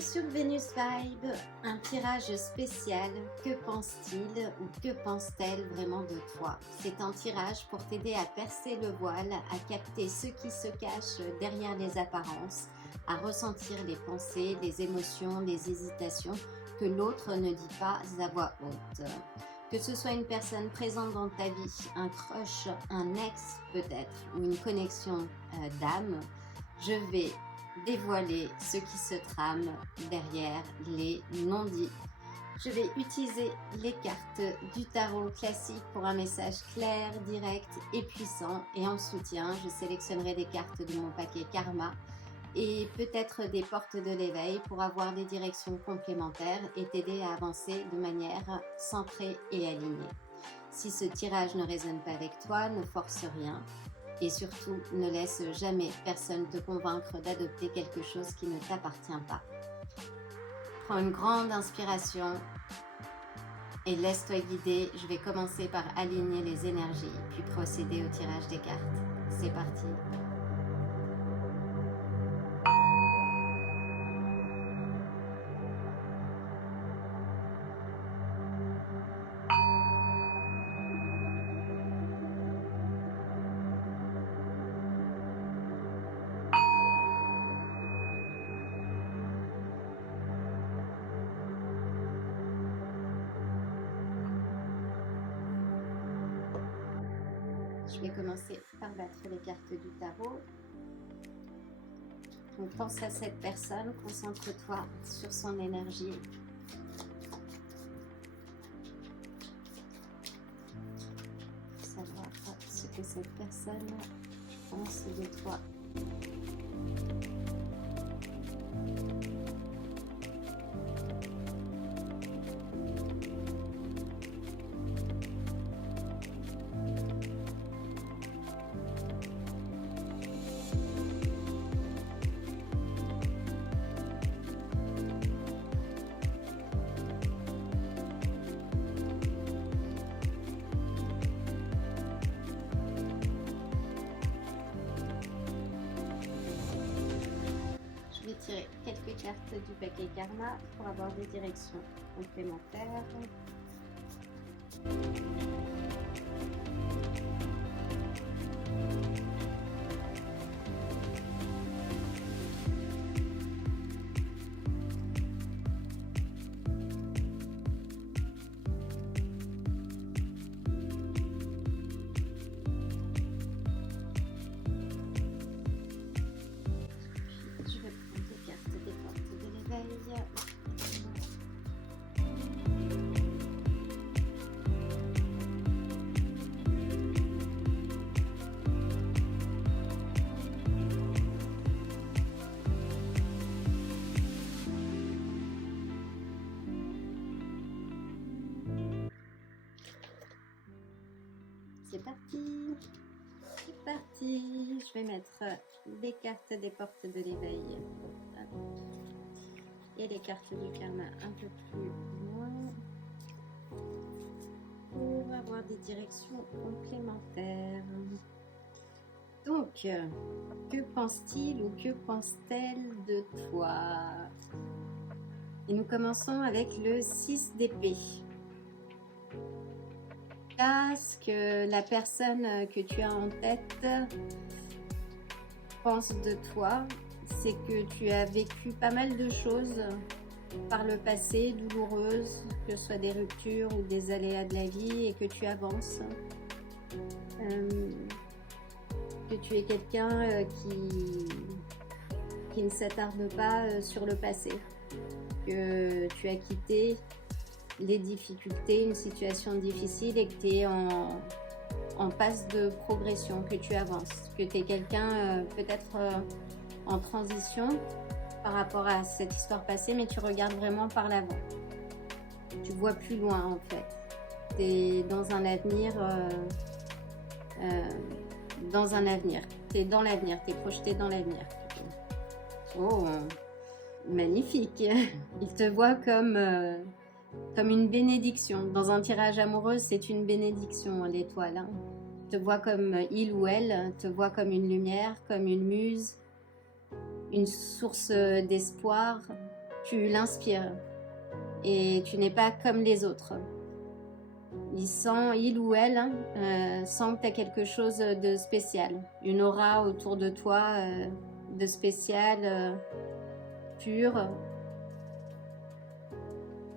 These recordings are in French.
Bienvenue sur Vénus Vibe, un tirage spécial. Que pense-t-il ou que pense-t-elle vraiment de toi? C'est un tirage pour t'aider à percer le voile, à capter ce qui se cache derrière les apparences, à ressentir les pensées, les émotions, les hésitations que l'autre ne dit pas à voix haute. Que ce soit une personne présente dans ta vie, un crush, un ex peut-être, ou une connexion d'âme, je vais dévoiler ce qui se trame derrière les non-dits. Je vais utiliser les cartes du tarot classique pour un message clair, direct et puissant. Et en soutien, je sélectionnerai des cartes de mon paquet Karma et peut-être des portes de l'éveil pour avoir des directions complémentaires et t'aider à avancer de manière centrée et alignée. Si ce tirage ne résonne pas avec toi, ne force rien. Et surtout, ne laisse jamais personne te convaincre d'adopter quelque chose qui ne t'appartient pas. Prends une grande inspiration et laisse-toi guider. Je vais commencer par aligner les énergies, puis procéder au tirage des cartes. C'est parti. Je vais commencer par battre les cartes du tarot. Donc pense à cette personne, concentre-toi sur son énergie. Savoir ce que cette personne pense de toi. Tirer quelques cartes du paquet Karma pour avoir des directions complémentaires. C'est parti, c'est parti. Je vais mettre les cartes des portes de l'éveil et les cartes du karma un peu plus loin pour avoir des directions complémentaires. Donc, que pense-t-il ou que pense-t-elle de toi? Et nous commençons avec le 6 d'épée. Ce que la personne que tu as en tête pense de toi, c'est que tu as vécu pas mal de choses par le passé, douloureuses, que ce soit des ruptures ou des aléas de la vie, et que tu avances. Que tu es quelqu'un qui ne s'attarde pas sur le passé, que tu as quitté les difficultés, une situation difficile et que tu es en passe de progression, que tu avances, que tu es quelqu'un peut-être en transition par rapport à cette histoire passée, mais tu regardes vraiment par l'avant. Tu vois plus loin en fait. Tu es dans un avenir, tu es dans l'avenir, tu es projeté dans l'avenir. Oh, magnifique. Il te voit comme une bénédiction. Dans un tirage amoureux, c'est une bénédiction, l'étoile. Hein. Te voit comme il ou elle, te voit comme une lumière, comme une muse, une source d'espoir, tu l'inspires et tu n'es pas comme les autres. Il ou elle sent que tu as quelque chose de spécial, une aura autour de toi de spécial, pure,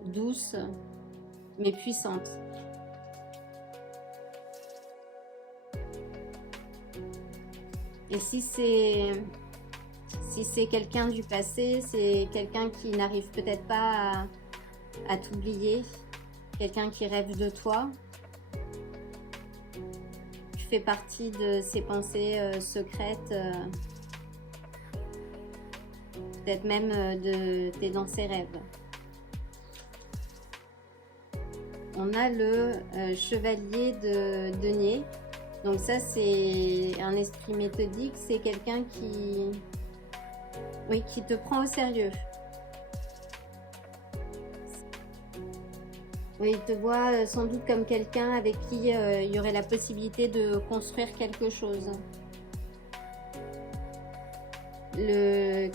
douce, mais puissante. Et si c'est quelqu'un du passé, c'est quelqu'un qui n'arrive peut-être pas à t'oublier, quelqu'un qui rêve de toi, tu fais partie de ses pensées secrètes, peut-être même t'es dans ses rêves. On a le chevalier de denier. Donc ça, c'est un esprit méthodique, c'est quelqu'un qui te prend au sérieux. Oui, il te voit sans doute comme quelqu'un avec qui il y aurait la possibilité de construire quelque chose. Le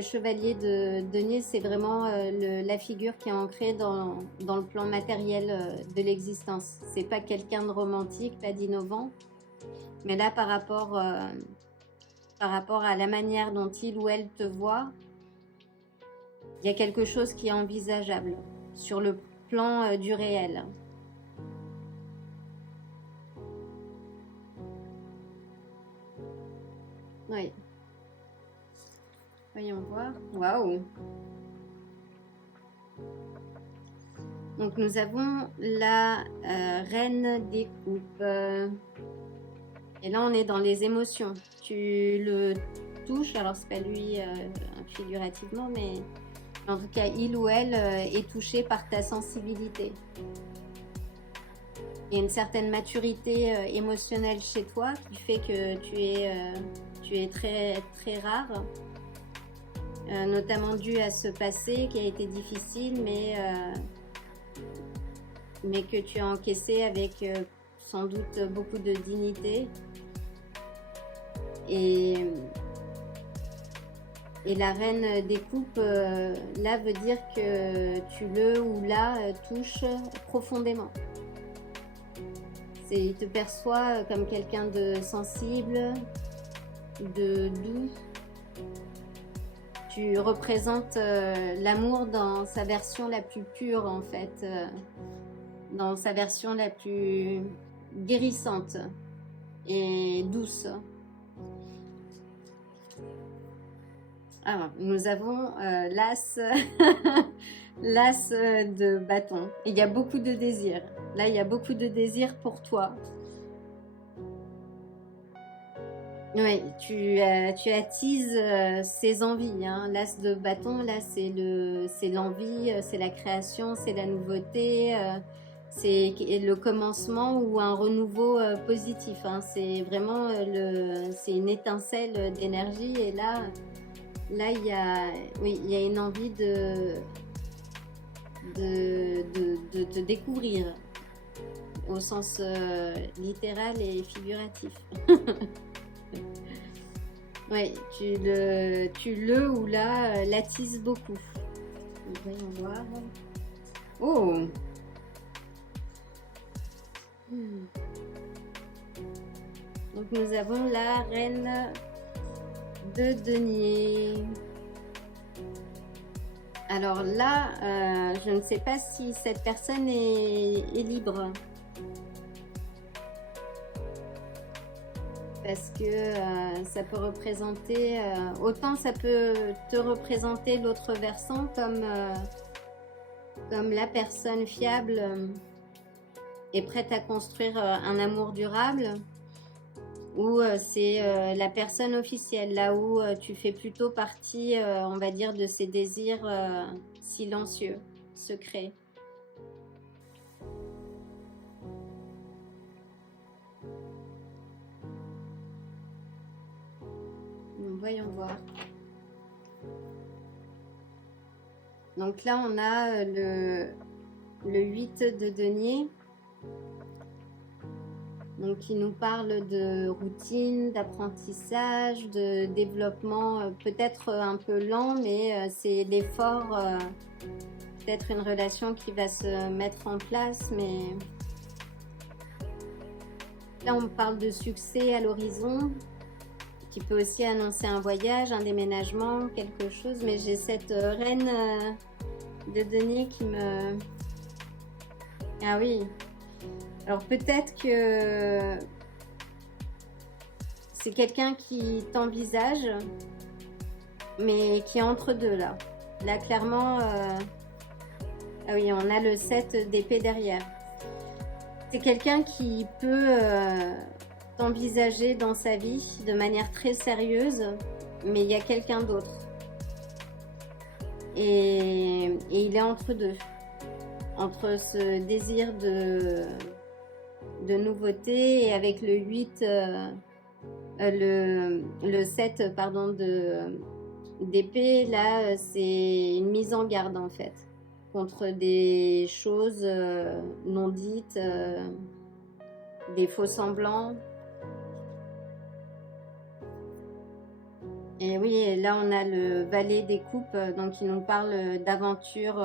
chevalier de denier, c'est vraiment la figure qui est ancrée dans le plan matériel de l'existence. C'est pas quelqu'un de romantique, pas d'innovant, mais là par rapport à la manière dont il ou elle te voit, il y a quelque chose qui est envisageable sur le plan du réel. Oui. Voyons voir. Waouh! Donc nous avons la reine des coupes. Et là on est dans les émotions. Tu le touches, alors c'est pas lui figurativement, mais en tout cas il ou elle est touché par ta sensibilité. Il y a une certaine maturité émotionnelle chez toi qui fait que tu es très, très rare. Notamment dû à ce passé qui a été difficile, mais que tu as encaissé avec sans doute beaucoup de dignité. Et la reine des coupes, là, veut dire que tu le ou la touches profondément. Il te perçoit comme quelqu'un de sensible, de doux. Tu représentes l'amour dans sa version la plus pure, en fait, dans sa version la plus guérissante et douce. Alors, nous avons l'as l'as de bâton. Il y a beaucoup de désirs. Là, il y a beaucoup de désirs pour toi. Oui, tu attises ses envies. Hein. L'as de bâton, là, c'est l'envie, c'est la création, c'est la nouveauté, c'est le commencement ou un renouveau positif. Hein. C'est vraiment c'est une étincelle d'énergie. Et là, il y a une envie de te découvrir au sens littéral et figuratif. Oui, tu le ou la l'attises beaucoup. Voyons voir. Oh! Donc nous avons la reine de denier. Alors là, je ne sais pas si cette personne est libre. Parce que ça peut représenter, autant ça peut te représenter l'autre versant comme la personne fiable est prête à construire un amour durable, ou c'est la personne officielle, là où tu fais plutôt partie, on va dire, de ces désirs silencieux, secrets. Voyons voir. Donc là, on a le 8 de denier. Donc, il nous parle de routine, d'apprentissage, de développement, peut-être un peu lent, mais c'est l'effort, peut-être une relation qui va se mettre en place, mais là, on parle de succès à l'horizon, qui peut aussi annoncer un voyage, un déménagement, quelque chose, mais j'ai cette reine de denier qui me... Ah oui. Alors peut-être que c'est quelqu'un qui t'envisage, mais qui est entre deux là. Là, clairement, ah oui, on a le 7 d'épée derrière. C'est quelqu'un qui peut t'envisager dans sa vie de manière très sérieuse, mais il y a quelqu'un d'autre. Et il est entre deux. Entre ce désir de nouveauté et avec le 8, le 7, pardon, d'épée, là, c'est une mise en garde en fait. Contre des choses non dites, des faux semblants. Et oui, et là on a le valet des coupes, donc il nous parle d'aventure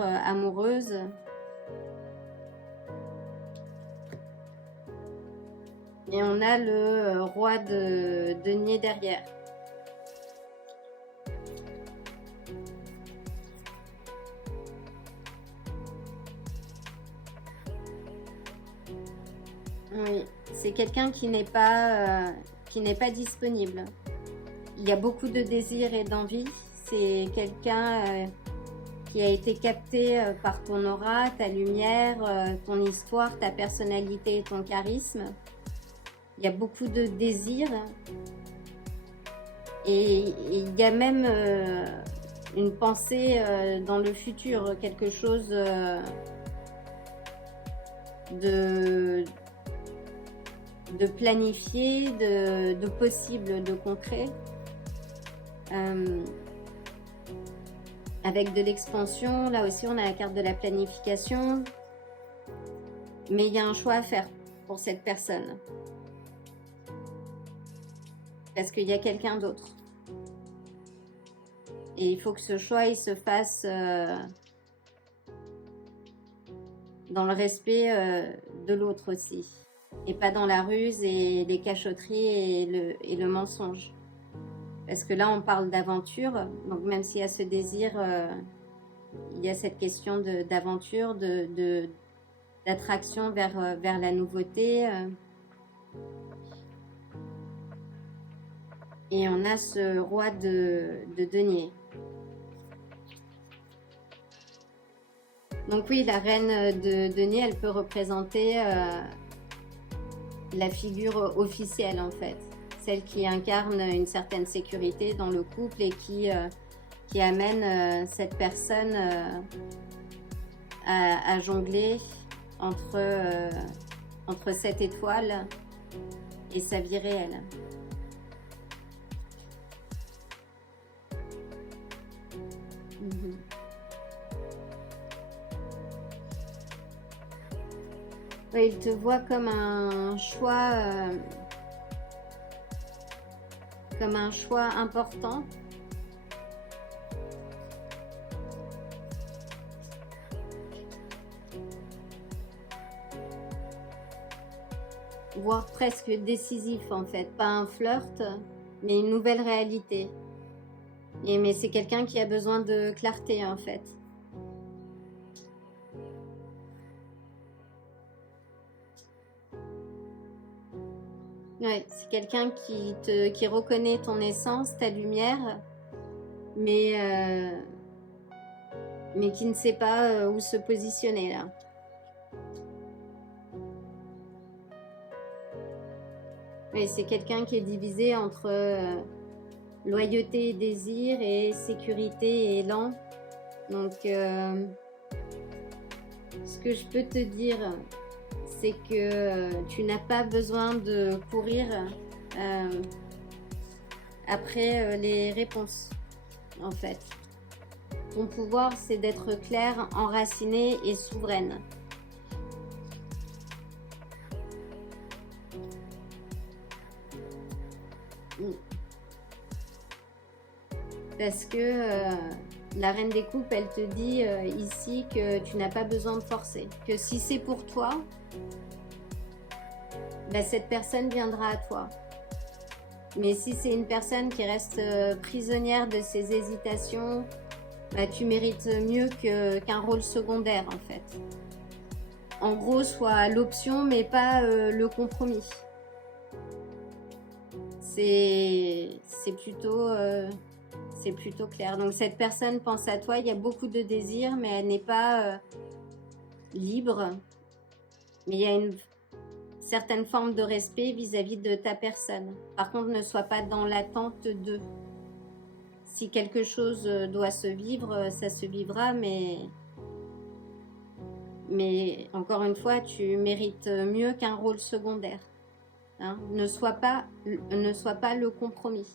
amoureuse. Et on a le roi de denier derrière. Oui, c'est quelqu'un qui n'est pas disponible. Il y a beaucoup de désir et d'envie. C'est quelqu'un qui a été capté par ton aura, ta lumière, ton histoire, ta personnalité et ton charisme. Il y a beaucoup de désir. Et il y a même une pensée dans le futur, quelque chose de planifié, de possible, de concret, avec de l'expansion. Là aussi on a la carte de la planification, mais il y a un choix à faire pour cette personne parce qu'il y a quelqu'un d'autre et il faut que ce choix il se fasse dans le respect de l'autre aussi, et pas dans la ruse et les cachotteries et le mensonge. Parce que là, on parle d'aventure, donc même s'il y a ce désir, il y a cette question d'aventure, d'attraction vers la nouveauté. Et on a ce roi de denier. Donc oui, la reine de denier, elle peut représenter la figure officielle en fait, celle qui incarne une certaine sécurité dans le couple et qui amène cette personne à jongler entre cette étoile et sa vie réelle. Ouais, il te voit comme un choix important. Voire presque décisif en fait, pas un flirt, mais une nouvelle réalité. Mais c'est quelqu'un qui a besoin de clarté en fait. Ouais, c'est quelqu'un qui reconnaît ton essence, ta lumière, mais qui ne sait pas où se positionner là. Oui, c'est quelqu'un qui est divisé entre loyauté et désir et sécurité et élan. Donc, ce que je peux te dire, c'est que tu n'as pas besoin de courir après les réponses, en fait. Ton pouvoir, c'est d'être claire, enracinée et souveraine. Parce que la reine des coupes, elle te dit ici que tu n'as pas besoin de forcer. Que si c'est pour toi, bah, cette personne viendra à toi. Mais si c'est une personne qui reste prisonnière de ses hésitations, bah, tu mérites mieux qu'un rôle secondaire en fait. En gros, soit l'option mais pas le compromis. C'est plutôt clair. Donc cette personne pense à toi, il y a beaucoup de désirs, mais elle n'est pas libre. Mais il y a une certaine forme de respect vis-à-vis de ta personne. Par contre, ne sois pas dans l'attente de. Si quelque chose doit se vivre, ça se vivra, mais encore une fois, tu mérites mieux qu'un rôle secondaire. Hein? Ne sois pas le compromis.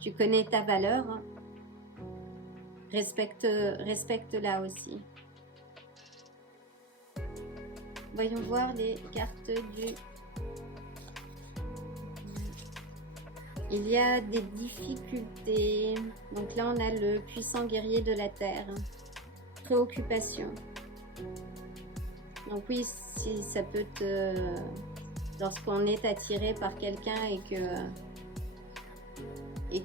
Tu connais ta valeur, hein? Respecte-la aussi. Voyons voir les cartes du... Il y a des difficultés. Donc là, on a le puissant guerrier de la terre. Préoccupation. Donc oui, si ça peut te... Lorsqu'on est attiré par quelqu'un et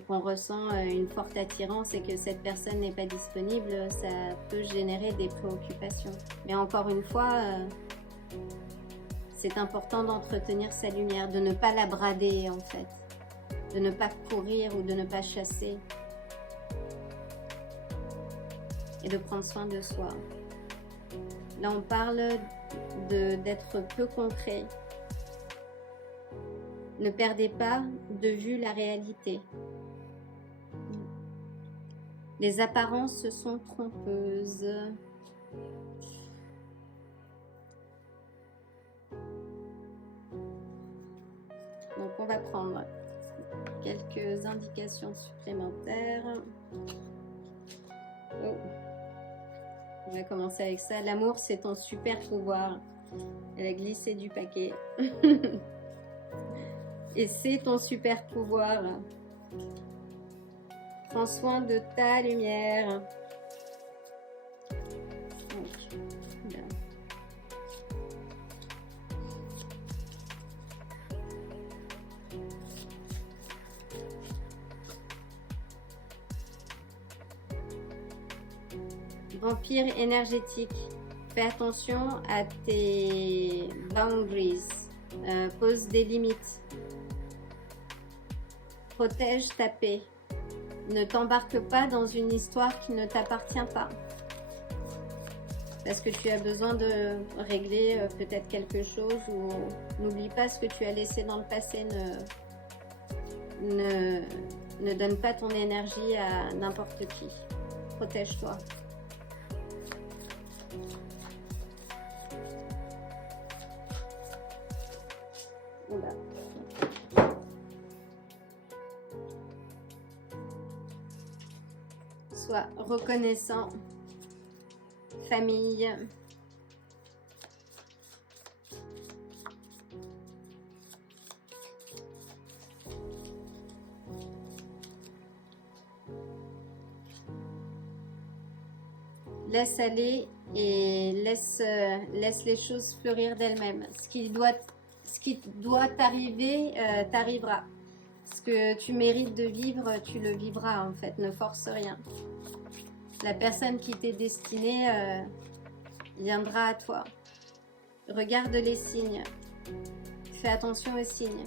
qu'on ressent une forte attirance et que cette personne n'est pas disponible, ça peut générer des préoccupations. Mais encore une fois, c'est important d'entretenir sa lumière, de ne pas la brader en fait, de ne pas courir ou de ne pas chasser et de prendre soin de soi. Là, on parle d'être peu concret. Ne perdez pas de vue la réalité. Les apparences sont trompeuses. Donc on va prendre quelques indications supplémentaires. Oh. On va commencer avec ça. L'amour, c'est ton super pouvoir. Elle a glissé du paquet. Et c'est ton super pouvoir. Prends soin de ta lumière. Donc, là. Vampire énergétique. Fais attention à tes boundaries. Pose des limites. Protège ta paix. Ne t'embarque pas dans une histoire qui ne t'appartient pas. Parce que tu as besoin de régler peut-être quelque chose ou n'oublie pas ce que tu as laissé dans le passé. Ne donne pas ton énergie à n'importe qui. Protège-toi. Oula. Sois reconnaissant. Famille. Laisse aller et laisse les choses fleurir d'elles-mêmes. Ce qui doit t'arriver, t'arrivera. Ce que tu mérites de vivre, tu le vivras en fait. Ne force rien. La personne qui t'est destinée viendra à toi. Regarde les signes. Fais attention aux signes.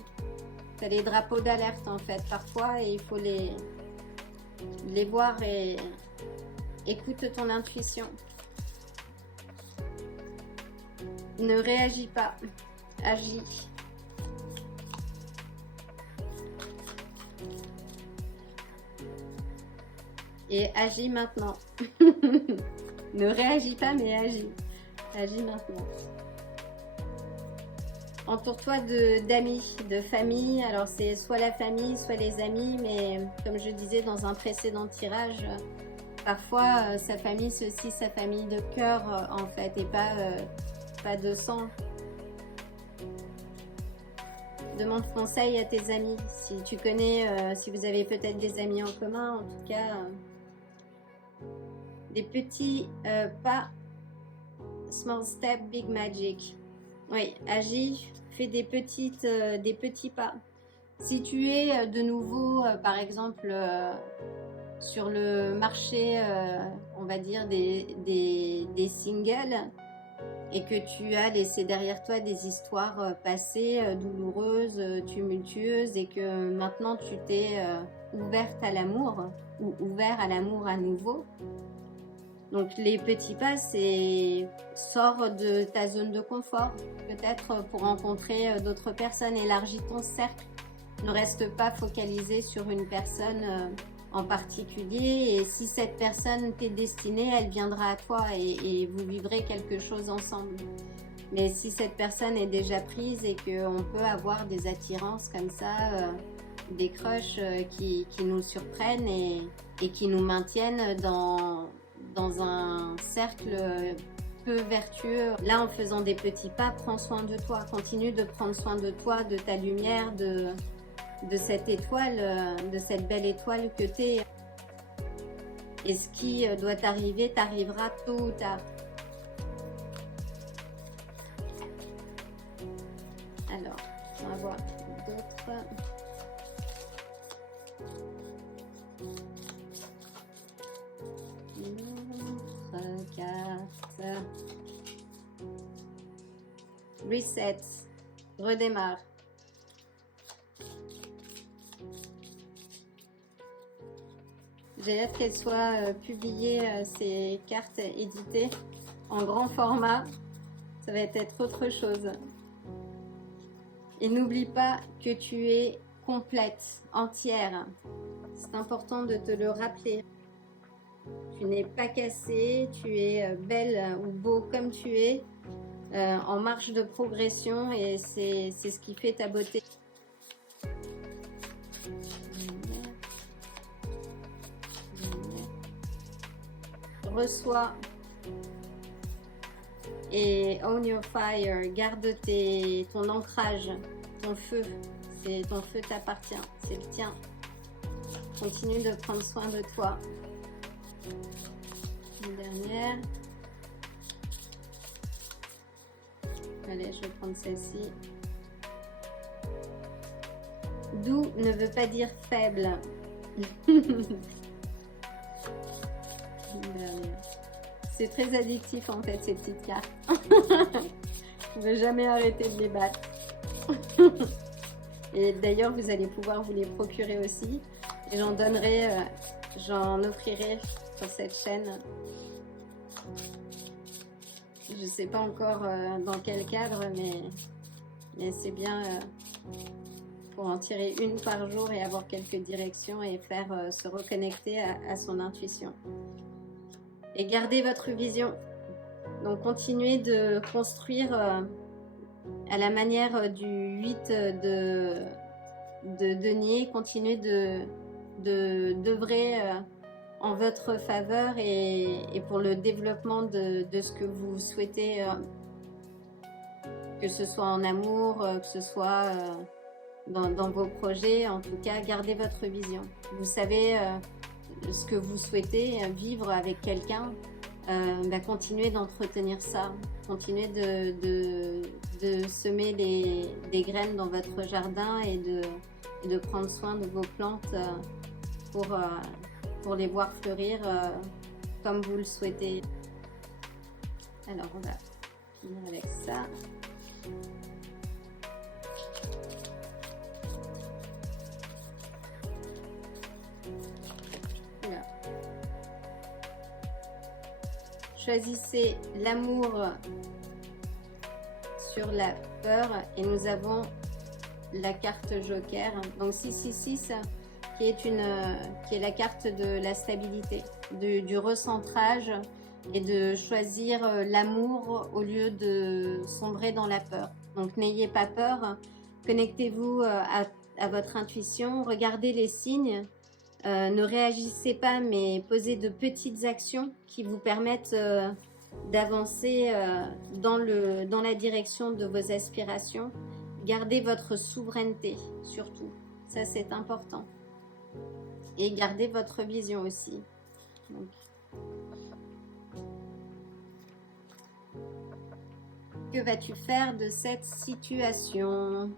Tu as les drapeaux d'alerte en fait parfois et il faut les voir et écoute ton intuition. Ne réagis pas. Agis. Et agis maintenant. Ne réagis pas, mais agis. Agis maintenant. Entoure-toi d'amis, de famille. Alors, c'est soit la famille, soit les amis. Mais comme je disais dans un précédent tirage, parfois, sa famille, c'est aussi sa famille de cœur, en fait, et pas de sang. Demande conseil à tes amis. Si tu connais, si vous avez peut-être des amis en commun, en tout cas, des petits pas. Small step, big magic. Oui, agis, fais des petits pas. Si tu es de nouveau, par exemple, sur le marché, on va dire, des singles, et que tu as laissé derrière toi des histoires passées, douloureuses, tumultueuses, et que maintenant tu t'es ouverte à l'amour, ou ouvert à l'amour à nouveau. Donc les petits pas, c'est sors de ta zone de confort, peut-être pour rencontrer d'autres personnes, élargis ton cercle. Ne reste pas focalisé sur une personne en particulier, et si cette personne t'est destinée, elle viendra à toi et vous vivrez quelque chose ensemble. Mais si cette personne est déjà prise et qu'on peut avoir des attirances comme ça, des crushs qui nous surprennent et qui nous maintiennent dans un cercle peu vertueux. Là, en faisant des petits pas, prends soin de toi. Continue de prendre soin de toi, de ta lumière, de cette étoile, de cette belle étoile que tu es. Et ce qui doit t'arriver, t'arrivera tôt ou tard. Alors, on va voir d'autres. Carte. Reset. Redémarre. J'ai hâte qu'elles soient publiées, ces cartes éditées en grand format. Ça va être autre chose. Et n'oublie pas que tu es complète, entière. C'est important de te le rappeler. Tu n'es pas cassée, tu es belle ou beau comme tu es, en marche de progression, et c'est ce qui fait ta beauté. Reçois et own your fire, garde ton ancrage, ton feu. Ton feu t'appartient, c'est le tien. Continue de prendre soin de toi. Une dernière. Allez, je vais prendre celle-ci. Doux ne veut pas dire faible. C'est très addictif en fait, ces petites cartes. Je ne vais jamais arrêter de les battre. Et d'ailleurs, vous allez pouvoir vous les procurer aussi. Et j'en offrirai sur cette chaîne. Je ne sais pas encore dans quel cadre, mais c'est bien pour en tirer une par jour et avoir quelques directions et faire se reconnecter à son intuition. Et gardez votre vision. Donc continuez de construire à la manière du 8 de denier. Continuez d'œuvrer en votre faveur et pour le développement de ce que vous souhaitez, que ce soit en amour, que ce soit dans vos projets. En tout cas, gardez votre vision. Vous savez ce que vous souhaitez vivre avec quelqu'un, continuez d'entretenir ça, continuez de semer des graines dans votre jardin et de prendre soin de vos plantes pour les voir fleurir comme vous le souhaitez. Alors on va finir avec ça. Choisissez l'amour sur la peur et nous avons la carte Joker. Donc 666 qui est la carte de la stabilité, du recentrage et de choisir l'amour au lieu de sombrer dans la peur. Donc n'ayez pas peur, connectez-vous à votre intuition, regardez les signes. Ne réagissez pas, mais posez de petites actions qui vous permettent d'avancer dans la direction de vos aspirations Gardez votre souveraineté, surtout. Ça, c'est important. Et gardez votre vision aussi. Donc, que vas-tu faire de cette situation?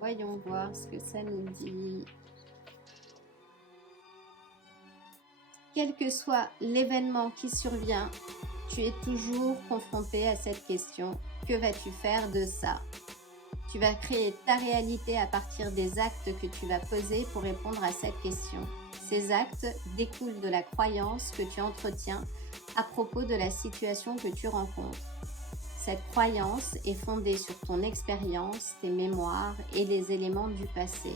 Voyons voir ce que ça nous dit. Quel que soit l'événement qui survient, tu es toujours confronté à cette question. Que vas-tu faire de ça? Tu vas créer ta réalité à partir des actes que tu vas poser pour répondre à cette question. Ces actes découlent de la croyance que tu entretiens à propos de la situation que tu rencontres. Cette croyance est fondée sur ton expérience, tes mémoires et les éléments du passé.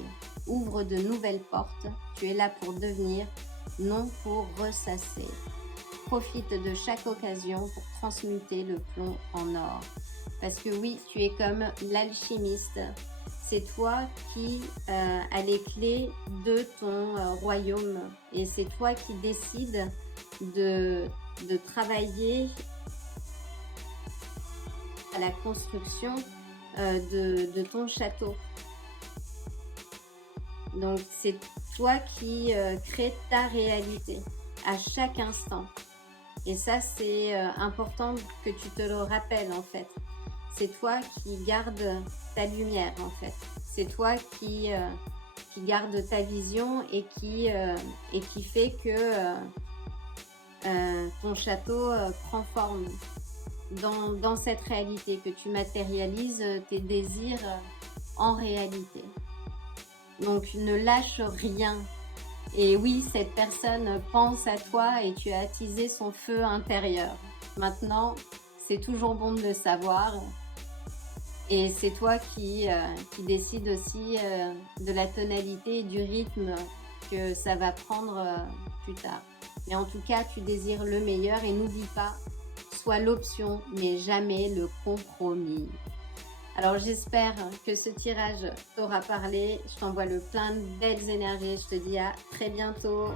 Ouvre de nouvelles portes, tu es là pour devenir, non pour ressasser. Profite de chaque occasion pour transmuter le plomb en or. Parce que oui, tu es comme l'alchimiste. C'est toi qui as les clés de ton royaume. Et c'est toi qui décides de travailler à la construction de ton château. Donc c'est toi qui crée ta réalité à chaque instant. Et ça, c'est important que tu te le rappelles en fait. C'est toi qui garde ta lumière en fait. C'est toi qui garde ta vision et qui fait que ton château prend forme dans cette réalité, que tu matérialises tes désirs en réalité. Donc ne lâche rien. Et oui, cette personne pense à toi et tu as attisé son feu intérieur. Maintenant, c'est toujours bon de le savoir. Et c'est toi qui décide aussi de la tonalité et du rythme que ça va prendre plus tard. Mais en tout cas, tu désires le meilleur et n'oublie pas, sois l'option, mais jamais le compromis. Alors j'espère que ce tirage t'aura parlé. Je t'envoie le plein de belles énergies. Je te dis à très bientôt.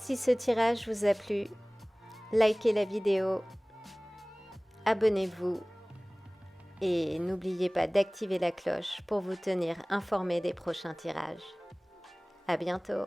Si ce tirage vous a plu, likez la vidéo, abonnez-vous et n'oubliez pas d'activer la cloche pour vous tenir informé des prochains tirages. À bientôt.